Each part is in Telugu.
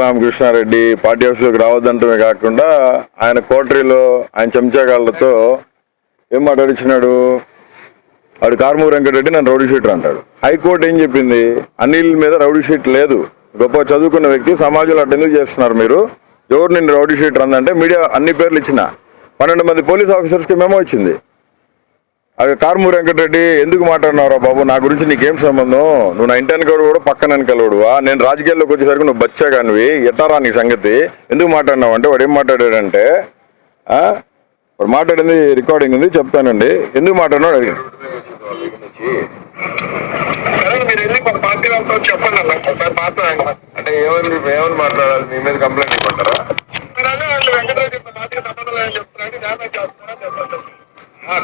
రామకృష్ణారెడ్డి పార్టీ ఆఫీసులోకి రావద్దంటమే కాకుండా ఆయన కోటరీలో ఆయన చెంచాగాళ్లతో ఏం మాట్లాడించినాడు. వాడు కారుమూరి వెంకటరెడ్డి నన్ను రౌడీ షీటర్ అంటాడు. హైకోర్టు ఏం చెప్పింది, అనిల్ మీద రౌడీ షీట్ లేదు, గొప్ప చదువుకున్న వ్యక్తి, సమాజంలో అటు ఎందుకు చేస్తున్నారు మీరు, ఎవరు నిన్ను రౌడీ షీటర్ అందంటే మీడియా అన్ని పేర్లు ఇచ్చిన 12 మంది పోలీస్ ఆఫీసర్స్కి మెమో ఇచ్చింది. అది కారుమూరి వెంకటరెడ్డి ఎందుకు మాట్లాడినావురా బాబు, నా గురించి నీకేం సంబంధం, నువ్వు నా ఇంటి వెనకడు కూడా పక్కన వెనకలుడువా, నేను రాజకీయాల్లోకి వచ్చేసరికి నువ్వు బచ్చాగానివి, ఎట్టారా నీ సంగతి, ఎందుకు మాట్లాడినావు అంటే వాడు ఏం మాట్లాడాడంటే, వాడు మాట్లాడింది రికార్డింగ్ ఉంది చెప్తానండి, ఎందుకు మాట్లాడినాడు అడిగింది. అంటే ఏమని మాట్లాడాలి, మీ మీద కంప్లైంట్ ఇవ్వమంటారా?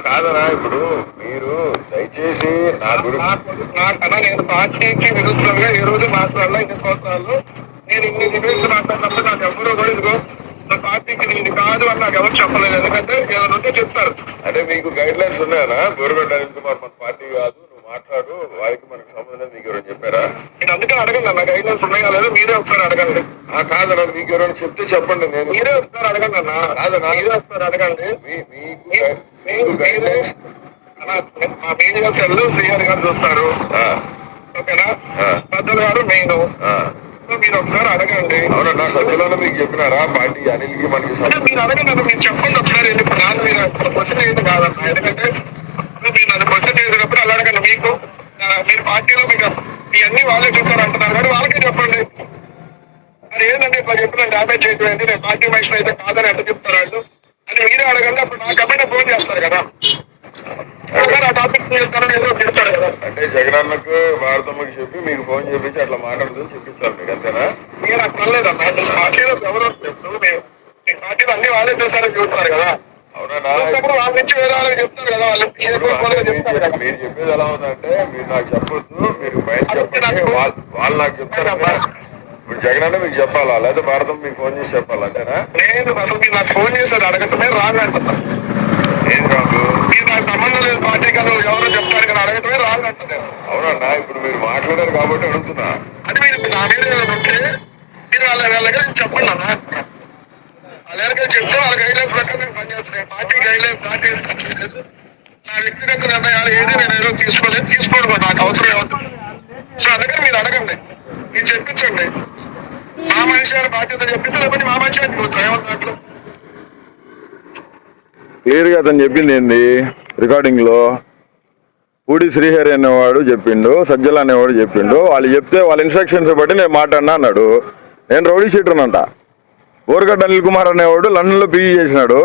కాదనా, ఇప్పుడు మీరు దయచేసి నా గురించి నేను పార్టీకి విరుద్ధంగా ఈ రోజు మాట్లాడాలా, ఇన్ని సంవత్సరాలు నేను ఇన్ని డిబేట్స్ మాట్లాడినప్పుడు నాకు ఎవరో కూడా ఇదిగో నా పార్టీకి ఇది కాదు అని నాకు ఎవరు చెప్పలేదు. ఎందుకంటే ఏదైనా ఉంటే చెప్తారు. అంటే మీకు గైడ్ లైన్స్ ఉన్నాయనా, గోరుగడ్డ అనిల్ కుమార్ మన పార్టీ కాదు, నువ్వు మాట్లాడు, వారికి మనకు సంబంధం, మీకు ఎవరైనా చెప్పారా? నేను అందుకే అడగండి అన్న, గైడ్ లైన్స్ ఉన్నాయా లేదా మీరే ఒకసారి అడగండి. కాదన్నా, మీకు ఎవరైనా చెప్తే చెప్పండి, నేను మీరే ఒకసారి అడగండి అన్న. కాదన్నా, మీరే ఒకసారి అడగండి. మీకు గైడ్ లైన్స్ మా మీడియా సెల్ శ్రీహరి గారు చూస్తారు, ఓకేనా, పెద్దలు గారు మెయిన్, మీరు ఒకసారి అడగండి. అవునన్నా, సజ్జలో మీకు చెప్పినారా పార్టీ అనిల్కి మనకి? మీరు అడగండి అన్న, మీరు చెప్పండి ఒకసారి వెళ్ళి. నాకు మీరు క్వశ్చన్ ఏంటి కాదన్నా, ఎందుకంటే మీరు నన్ను క్వశ్చన్ చేసినప్పుడు అలా అడగండి. మీకు మీరు పార్టీలో మీకు మీ అన్ని వాళ్ళే చూస్తారు అంటున్నారు కానీ వాళ్ళకే చెప్పండి. మరి ఏంటంటే ఇట్లా చెప్పిన డ్యామేజ్ చేయడం, నేను పార్టీ మనిషిని అయితే కాదని ఎట్లా చెప్తారు వాళ్ళు అని మీరే అడగండి. అప్పుడు నాకు అప్పుడే ఫోన్ చేస్తారు కదా, ఆ టాపిక్ ఏదో చెప్తారు కదా. అంటే జగనన్నకు భారతమ్మకి చెప్పి మీకు ఫోన్ చేపించి అట్లా మాట్లాడుతుంది చెప్పించాలి మీకు, అంతేనా? నేను అట్లా అనలేదన్నా, పార్టీలో ఎవరు చెప్తారు, మీ పార్టీలో అన్ని వాళ్ళే చూస్తారని చూస్తారు కదా. అవునా, వాళ్ళ నుంచి వేరే వాళ్ళకి చెప్తారు కదా, వాళ్ళు మీరు చెప్పేది ఎలా ఉందంటే, మీరు నాకు చెప్పొద్దు, మీరు బయట చెప్పండి, వాళ్ళు నాకు చెప్తారు. ఇప్పుడు జగనన్న మీకు చెప్పాలా లేదా భారతం మీకు ఫోన్ చేసి చెప్పాలా, అంతేనా? నేను అసలు మీరు నాకు ఫోన్ చేసి అడగటమే రాంగ్ అంటున్నా. ఏది రాంగ్? మీరు నాకు సంబంధం లేదు పార్టీ కదా, ఎవరో చెప్తారు కదా, అడగటమే రాంగ్ అంటున్నా. అవునన్నా, ఇప్పుడు మీరు మాట్లాడారు కాబట్టి అడుగుతున్నా. అది మీరు నా మీద ఉంటే మీరు వాళ్ళ దగ్గర చెప్పండి అన్న, వాళ్ళ దగ్గర చెప్తే వాళ్ళ గైడ్లైన్స్ ప్రకారం పనిచేస్తున్నాయి. పార్టీ గైడ్లైన్స్ పార్టీ నా వ్యక్తిగత నిర్ణయాలు ఏది నేను ఏదో తీసుకోవడం నాకు అవసరం ఏమవుతుంది. సో అందుకని మీరు అడగండి, మీరు చెప్పించండి. మా మనిషి గారి బాధ్యత చెప్పింది, లేకపోతే మా మనిషి అని పోతాం ఏమన్నట్లు. క్లియర్గా అతను చెప్పింది ఏంది రికార్డింగ్ లో, పూడి శ్రీహరి అనేవాడు చెప్పిండు, సజ్జల అనేవాడు చెప్పిండు, వాళ్ళు చెప్తే వాళ్ళ ఇన్స్ట్రక్షన్స్ బట్టి నేను మాట్లాడినా అన్నాడు. నేను రౌడీ షీటర్నంట. గోరుగడ్డ అనిల్ కుమార్ అనేవాడు లండన్లో పీజీ చేసినాడు.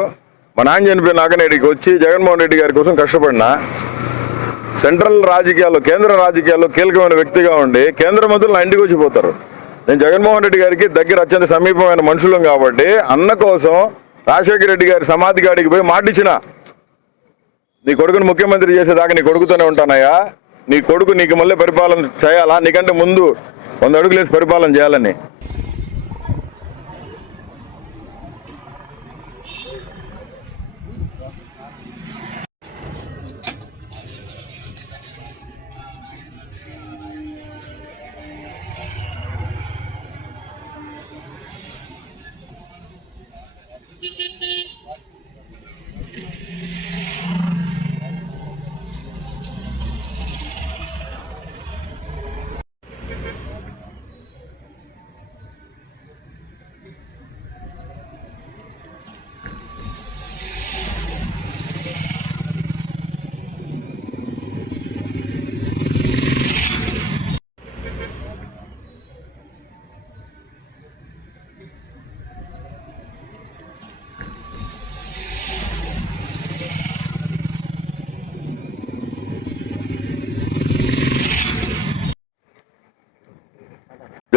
మా నాన్న చనిపోయినాక నేటికి వచ్చి జగన్మోహన్ రెడ్డి గారి కోసం కష్టపడినా. సెంట్రల్ రాజకీయాల్లో, కేంద్ర రాజకీయాల్లో కీలకమైన వ్యక్తిగా ఉండి కేంద్ర మంత్రులు నా ఇంటికి వచ్చిపోతారు. నేను జగన్మోహన్ రెడ్డి గారికి దగ్గర అత్యంత సమీపమైన మనుషులం కాబట్టి అన్న కోసం రాజశేఖర రెడ్డి గారి సమాధి కాడికి పోయి మాటిచ్చిన, నీ కొడుకుని ముఖ్యమంత్రి చేసేదాకా నీ కొడుకుతోనే ఉంటానయ్యా, నీ కొడుకు నీకు మళ్ళీ పరిపాలన చేయాలా, నీకంటే ముందు 100 అడుగులేసి పరిపాలన చేయాలని.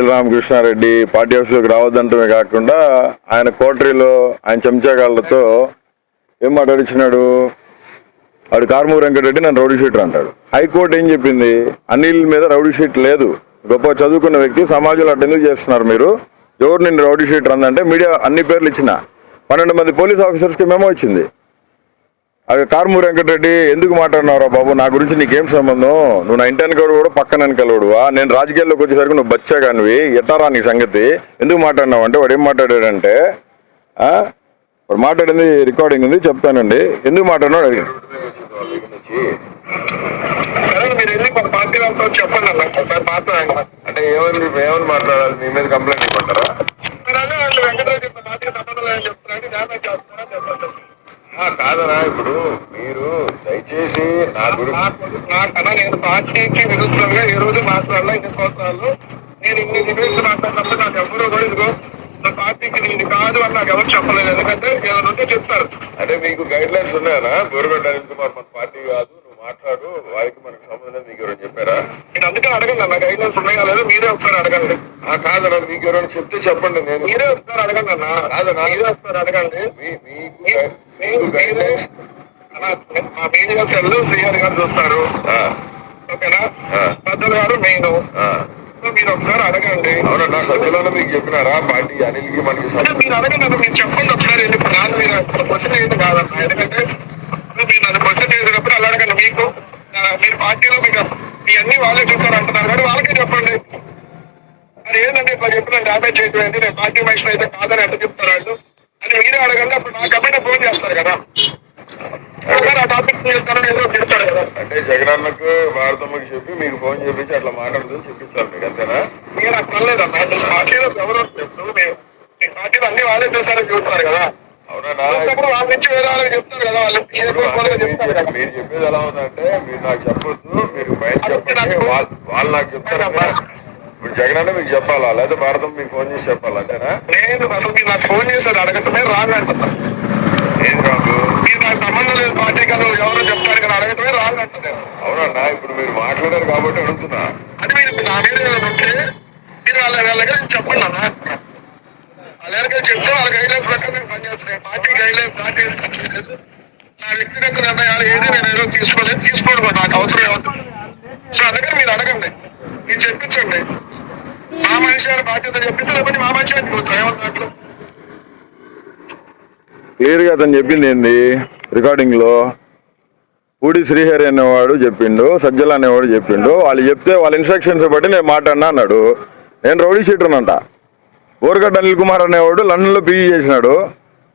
రామకృష్ణారెడ్డి పార్టీ ఆఫీసులోకి రావద్దంటమే కాకుండా ఆయన కోటరీలో ఆయన చెంచాగాళ్లతో ఏం మాట్లాడించినాడు. వాడు కారుమూరి వెంకటరెడ్డి నన్ను రౌడీ షీటర్ అంటాడు. హైకోర్టు ఏం చెప్పింది, అనిల్ మీద రౌడీ షీట్ లేదు, గొప్ప చదువుకున్న వ్యక్తి, సమాజంలో అటు ఎందుకు చేస్తున్నారు మీరు, ఎవరు నిన్ను రౌడీ షీటర్ అందంటే మీడియా అన్ని పేర్లు ఇచ్చిన 12 మంది పోలీస్ ఆఫీసర్స్కి మెమో ఇచ్చింది. అది కారుమూరి వెంకటరెడ్డి ఎందుకు మాట్లాడినావురా బాబు, నా గురించి నీకేం సంబంధం, నువ్వు నా ఇంటి వెనకడు కూడా పక్కన వెనకలుడువా, నేను రాజకీయాల్లోకి వచ్చేసరికి నువ్వు బచ్చా కానివి, ఎట్టారా నీ సంగతి, ఎందుకు మాట్లాడినావు అంటే వాడు ఏం మాట్లాడాడంటే వాడు మాట్లాడింది రికార్డింగ్ ఉంది చెప్తానండి, ఎందుకు మాట్లాడినాడు అడిగి. సరే మీరు వెళ్ళి మన పార్టీ వాళ్ళతో చెప్పండి అన్న ఒకసారి మాట్లాడండి. అంటే ఏమని మాట్లాడాలి, మీ మీద కంప్లైంట్ ఇవ్వమంటారా? మీరు అదే వాళ్ళు వెంకటరెడ్డి పార్టీ సంబంధం లేదని చెప్తున్నారని డ్యామేజ్ చేస్తున్నారని చెప్పండి. కాదనా, ఇప్పుడు మీరు దయచేసి నా గురించి నాకన్నా నేను పార్టీకి విరుద్ధంగా ఏ రోజు మాట్లాడాలా, ఇన్ని సంవత్సరాలు నేను ఇన్ని డిబేట్స్ మాట్లాడినప్పుడు నాకు ఎవరు కూడా ఇదిగో నా పార్టీకి ఇది కాదు అని నాకు ఎవరు చెప్పలేదు. ఎందుకంటే ఏమైనా ఉంటే చెప్తారు. అంటే మీకు గైడ్ లైన్స్ ఉన్నాయనా? బోరుగడ్డ అనిల్ కుమార్ మన పార్టీ కాదు, నువ్వు మాట్లాడు, వారికి మనకు సంబంధం లేదు, మీకు ఎవరైనా చెప్పారా? నేను అందుకే అడగండి అన్న, గైడ్లైన్స్ ఉన్నాయా లేదా మీరే ఒకసారి అడగండి. కాదనా, మీకు ఎవరైనా చెప్తే చెప్పండి. నేను మీరే ఒకసారి అడగండి అన్న, కాదనా, మీరే ఒకసారి అడగండి. మీకు గైడ్ లైన్స్ అన్న, మా మీడియా సెల్ శ్రీహరి గారు చూస్తారు, ఓకేనా, పెద్దలు గారు మెయిన్, మీరు ఒకసారి అడగండి. అవునన్నా, సజ్జలను మీకు చెప్పినారా పార్టీ అనిల్కి మనకి అంటే మీరు అడగండి అన్న, మీరు చెప్పండి ఒకసారి. ఇప్పుడు నాకు మీరు క్వశ్చన్ ఏది కాదన్న, ఎందుకంటే మీరు నన్ను క్వశ్చన్ చేసినప్పుడు అలా అడగండి. మీకు మీరు పార్టీలో మీకు మీ అన్ని వాళ్ళే చూస్తారు అంటున్నారు కానీ వాళ్ళకే చెప్పండి. మరి ఏంటంటే ఇట్లా చెప్పిన డ్యామేజ్ చేయకపోయింది, నేను పార్టీ మనిషిని అయితే కాదని ఎట్లా చెప్తారు వాళ్ళు అని మీరే అడగండి. అప్పుడు నాకు అప్పుడే ఫోన్ చేస్తారు కదా, ఒకసారి ఆ టాపిక్ చేస్తారని ఏదో చెప్తారు కదా. అంటే జగనన్నకు భారతమ్మకి చెప్పి మీకు ఫోన్ చేపించి అట్లా మాట్లాడుతుంది చెప్పించాలి మీకు, అంతేనా? నేను నాకు పర్లేదమ్మా, మీ పార్టీలో ఎవరు ఇప్పుడు మీ పార్టీలో అన్ని వాళ్ళే చూస్తారని చూస్తారు కదా, అవునా? ఇప్పుడు వాళ్ళ నుంచి వేరే వాళ్ళకి చెప్తారు కదా, వాళ్ళు చెప్తారు కదా. మీరు చెప్పేది ఎలా ఉందంటే, మీరు నాకు చెప్పొద్దు, మీరు బయట చెప్పండి, వాళ్ళు నాకు చెప్తారు. ఇప్పుడు జగనన్న మీకు చెప్పాలా, లేదా భారతం మీకు ఫోన్ చేసి చెప్పాలా, అంతేనా? నేను అసలు మీరు నాకు ఫోన్ చేశారు అడగటమే రాంగ్ అంటున్నా. ఏం రాదు, మీరు నాకు సంబంధం లేదు పార్టీ కదా, ఎవరో చెప్తారు కదా అడగటమే రాంగ్ అంటున్నా. అవునన్నా, ఇప్పుడు మీరు మాట్లాడారు కాబట్టి అడుగుతున్నా. అది మీరు నా మీద ఏదైనా ఉంటే మీరు వాళ్ళ దగ్గర చెప్పండి అన్న, వాళ్ళ దగ్గర చెప్తే వాళ్ళ గైడ్లైన్స్ ప్రకారం నేను పనిచేస్తున్నాను. పార్టీ గైడ్లైన్స్ దాటి నా వ్యక్తిగత నిర్ణయాలు ఏది నేను ఏదో తీసుకోడు కూడా నాకు అవసరం ఏమవుతుంది. సో అందుకని మీరు అడగండి, మీరు చెప్పించండి. మా మనిషి గారి బాధ్యత చెప్పింది, లేకపోతే మా మనిషి అని పోతాం ఏమన్నా దాంట్లో. క్లియర్గా అతను చెప్పింది ఏంది రికార్డింగ్లో, పూడి శ్రీహరి అనేవాడు చెప్పిండు, సజ్జల అనేవాడు చెప్పిండు, వాళ్ళు చెప్తే వాళ్ళ ఇన్స్ట్రక్షన్స్ బట్టి నేను మాట్లాడినా అన్నాడు. నేను రౌడీ షీటర్నంట. బోరుగడ్డ అనిల్ కుమార్ అనేవాడు లండన్లో పీజీ చేసినాడు.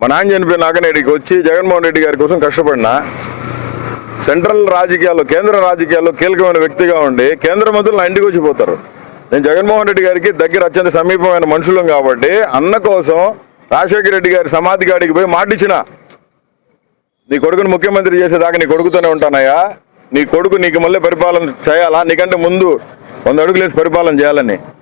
మా నాన్న చనిపోయినాక నేటికి వచ్చి జగన్మోహన్ రెడ్డి గారి కోసం కష్టపడినా. సెంట్రల్ రాజకీయాల్లో, కేంద్ర రాజకీయాల్లో కీలకమైన వ్యక్తిగా ఉండి కేంద్ర మంత్రులు నా ఇంటికి వచ్చిపోతారు. నేను జగన్మోహన్ రెడ్డి గారికి దగ్గర అత్యంత సమీపమైన మనుషులం కాబట్టి అన్న కోసం రాజశేఖర రెడ్డి గారి సమాధి కాడికి పోయి మాటిచ్చిన, నీ కొడుకుని ముఖ్యమంత్రి చేసేదాకా నీ కొడుకుతోనే ఉంటానయ్యా, నీ కొడుకు నీకు మళ్ళీ పరిపాలన చేయాలా, నీకంటే ముందు 100 అడుగులేసి పరిపాలన చేయాలని.